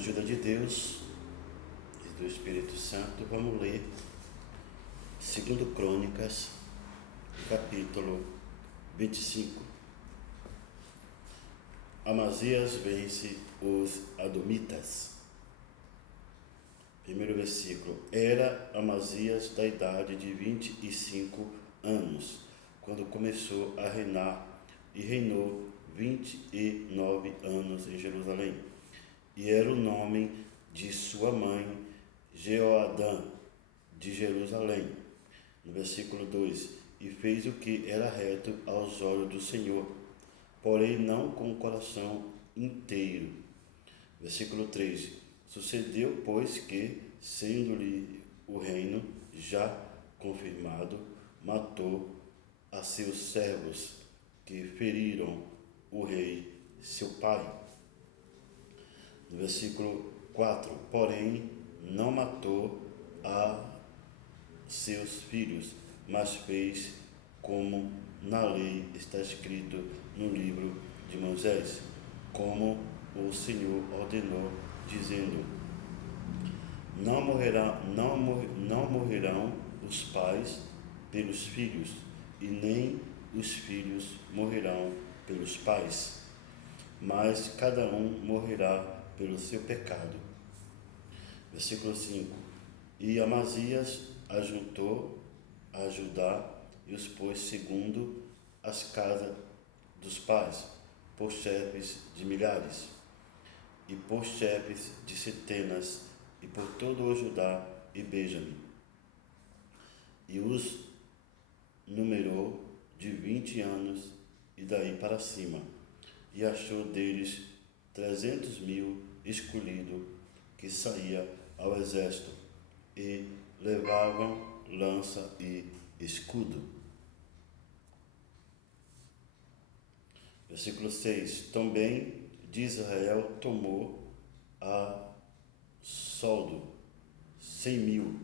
ajuda de Deus e do Espírito Santo, vamos ler 2 Crônicas, capítulo 25. Amazias vence os Adomitas. Primeiro versículo. Era Amazias da idade de 25 anos, quando começou a reinar, e reinou 29 anos em Jerusalém. E era o nome de sua mãe Jeoadã, de Jerusalém. No versículo 2. E fez o que era reto aos olhos do Senhor, porém não com o coração inteiro. Versículo 3. Sucedeu, pois, que, sendo-lhe o reino já confirmado, matou a seus servos, que feriram o rei, seu pai. No versículo 4. Porém, não matou a seus filhos, mas fez como na lei está escrito no livro de Moisés, como o Senhor ordenou, dizendo: não morrerão os pais pelos filhos, e nem os filhos morrerão pelos pais, mas cada um morrerá pelo seu pecado. Versículo 5. E Amazias ajuntou a Judá e os pôs segundo as casas dos pais, por chefes de milhares, e por chefes de centenas, e por todo o Judá e Benjamim. E os numerou de 20 anos e daí para cima, e achou deles 300.000 escolhidos, que saía ao exército, e levavam lança e escudo. Versículo 6. Também de Israel tomou a soldo 100.000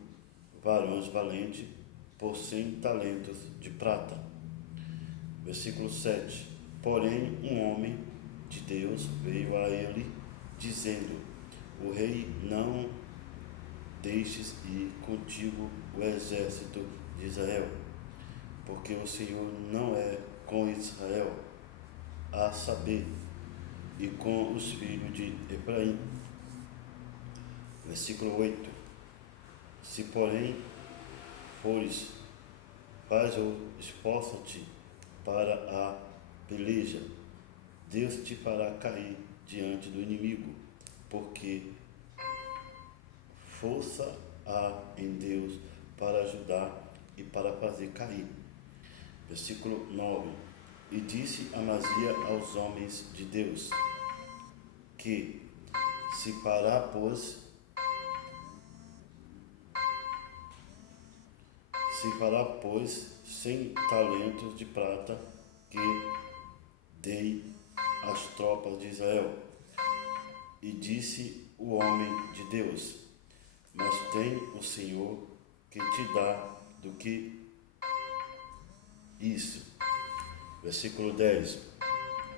varões valentes por 100 talentos de prata. Versículo 7. Porém, um homem de Deus veio a ele, dizendo: o rei, não deixes ir contigo o exército de Israel, porque o Senhor não é com Israel, a saber, e com os filhos de Efraim. Versículo 8. Se porém fores, faz ou esforça-te para a peleja, Deus te fará cair diante do inimigo, porque força há em Deus para ajudar e para fazer cair. Versículo 9. E disse Amazias aos homens de Deus, que se fará, pois, 100 talentos de prata, que dei às tropas de Israel. E disse o homem de Deus: mas tem o Senhor que te dá do que isso. Versículo 10.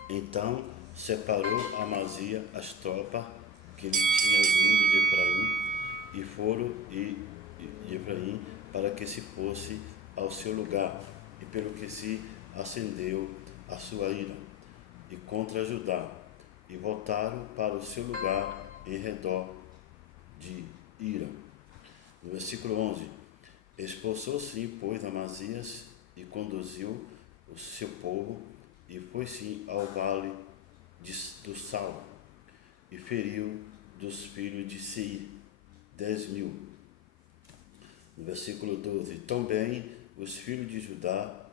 Então separou Amazias as tropas que lhe tinha vindo de Efraim, e foram de Efraim, para que se fosse ao seu lugar, e pelo que se acendeu a sua ira, e contra Judá, e voltaram para o seu lugar em redor de ira. No versículo 11. Expulsou-se, pois, Amazias, e conduziu o seu povo, e foi-se ao vale do Sal, e feriu dos filhos de Seir 10.000. No versículo 12. Também os filhos de Judá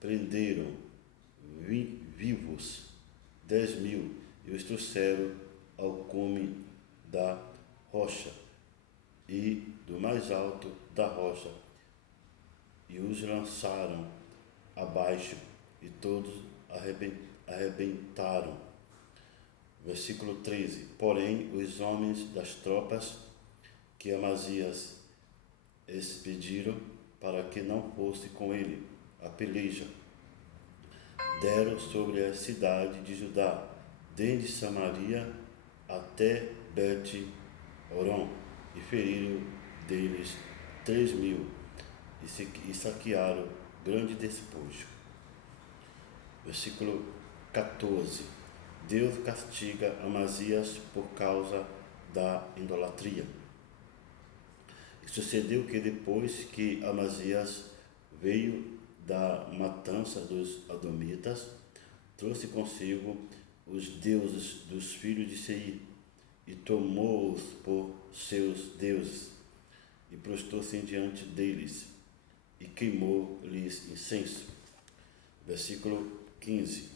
prenderam vivos 10.000, e os trouxeram ao cume da rocha e do mais alto da rocha, e os lançaram abaixo, e todos arrebentaram. Versículo 13. Porém, os homens das tropas que Amazias expediram para que não fosse com ele a peleja, deram sobre a cidade de Judá, desde Samaria até Bet-Horon, e feriram deles 3.000, e saquearam grande despojo. Versículo 14. Deus castiga Amazias por causa da idolatria. E sucedeu que depois que Amazias veio da matança dos Adomitas, trouxe consigo os deuses dos filhos de Seir e tomou-os por seus deuses e prostrou-se diante deles e queimou-lhes incenso. Versículo 15.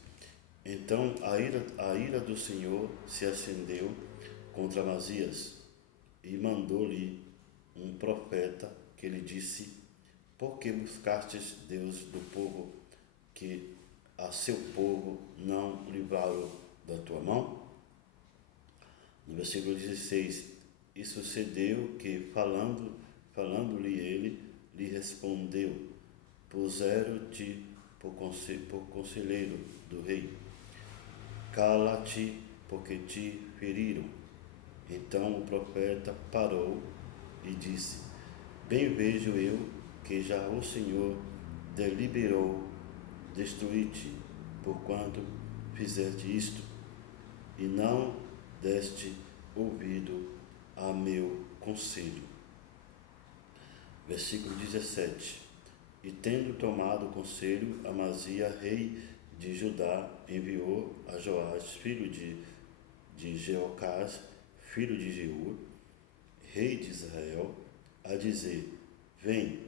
Então a ira do Senhor se acendeu contra Amazias e mandou-lhe um profeta que lhe disse: por que buscastes Deus do povo, que a seu povo não livraram da tua mão? No versículo 16, e sucedeu que, falando-lhe ele, lhe respondeu: puseram-te por conselheiro do rei. Cala-te, porque te feriram. Então o profeta parou e disse: bem vejo eu que já o Senhor deliberou destruir-te, porquanto fizeste isto, e não deste ouvido a meu conselho. Versículo 17. E tendo tomado conselho, Amazias, rei de Judá, enviou a Joás, filho de Jeocás, filho de Jeú, rei de Israel, a dizer: vem,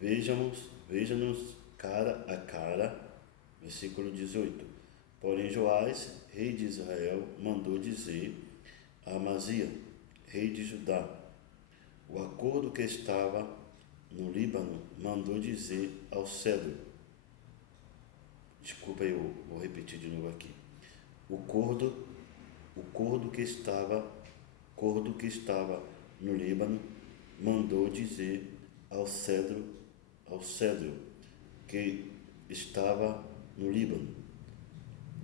veja-nos cara a cara. Versículo 18. Porém Joás, rei de Israel, mandou dizer a Amazias, rei de Judá, o acordo que estava no Líbano, mandou dizer ao cedro. Desculpa, eu vou repetir de novo aqui. O cordo que estava no Líbano, mandou dizer ao cedro que estava no Líbano: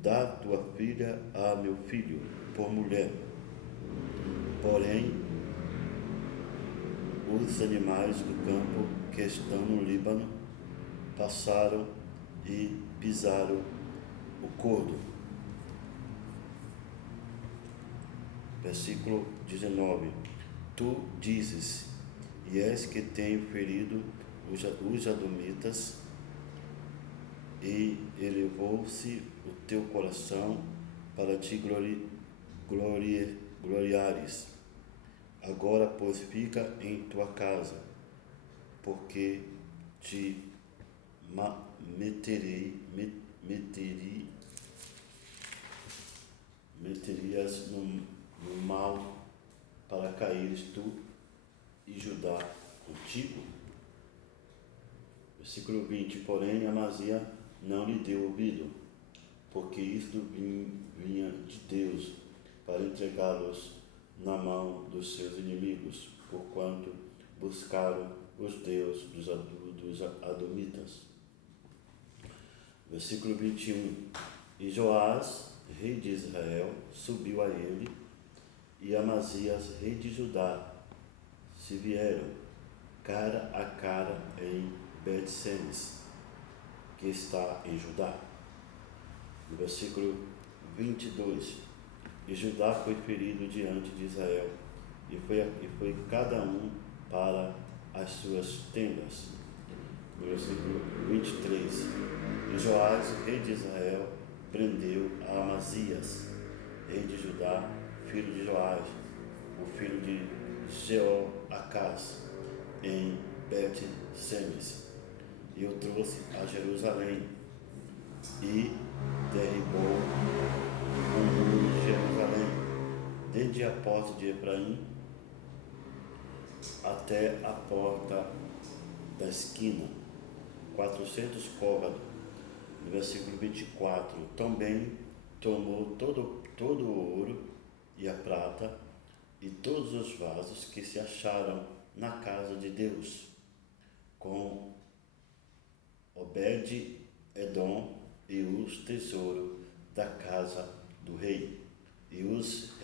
dá tua filha a meu filho por mulher. Porém, os animais do campo que estão no Líbano passaram e pisaram o cordo. Versículo 19. Tu dizes: e és que tenho ferido os Adomitas, e elevou-se o teu coração para te gloriares. Agora, pois, fica em tua casa, porque te meterias no mal, para caíres tu e Judá contigo. Versículo 20. Porém Amazias não lhe deu ouvido, porque isto vinha de Deus, para entregá-los na mão dos seus inimigos, porquanto buscaram os deuses dos Adomitas. Versículo 21. E Joás, rei de Israel, subiu a ele, e Amazias, rei de Judá, se vieram cara a cara em Bet-Semes, que está em Judá. No versículo 22. E Judá foi ferido diante de Israel, e foi cada um para as suas tendas. No versículo 23. E Joás, rei de Israel, prendeu a Amazias, rei de Judá, filho de Joás, o filho de Jeoacás, em Bet-Semes, e o trouxe a Jerusalém, e derribou o muro de Jerusalém, desde a porta de Efraim até a porta da esquina, 400 côvados. No versículo 24, também tomou todo o ouro e a prata e todos os vasos que se acharam na casa de Deus, com Obed-Edom, e os tesouros da casa do rei, e os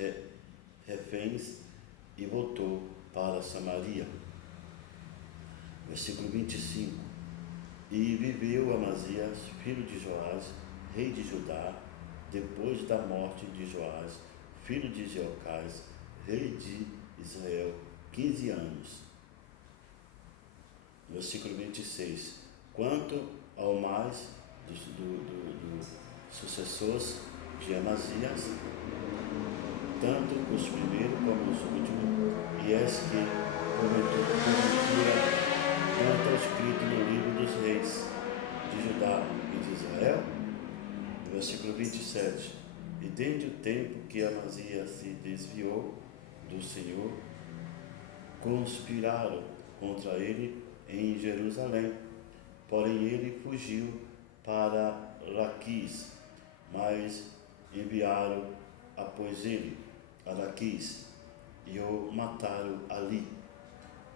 reféns bens e voltou para Samaria. Versículo 25. E viveu Amazias, filho de Joás, rei de Judá, depois da morte de Joás, filho de Jeocás, rei de Israel, 15 anos. Versículo 26. Quanto ao mais dos sucessores de Amazias, tanto os primeiros como os últimos, e és que porventura não está escrito no livro dos reis de Judá e de Israel? Versículo 27. E desde o tempo que Amazias se desviou do Senhor, conspiraram contra ele em Jerusalém. Porém ele fugiu para Laquis, mas enviaram após ele a Laquis e o mataram ali.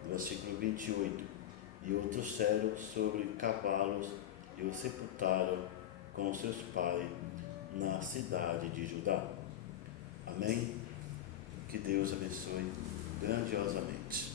Versículo 28. E o trouxeram sobre cavalos e o sepultaram com seus pais na cidade de Judá. Amém? Que Deus abençoe grandiosamente.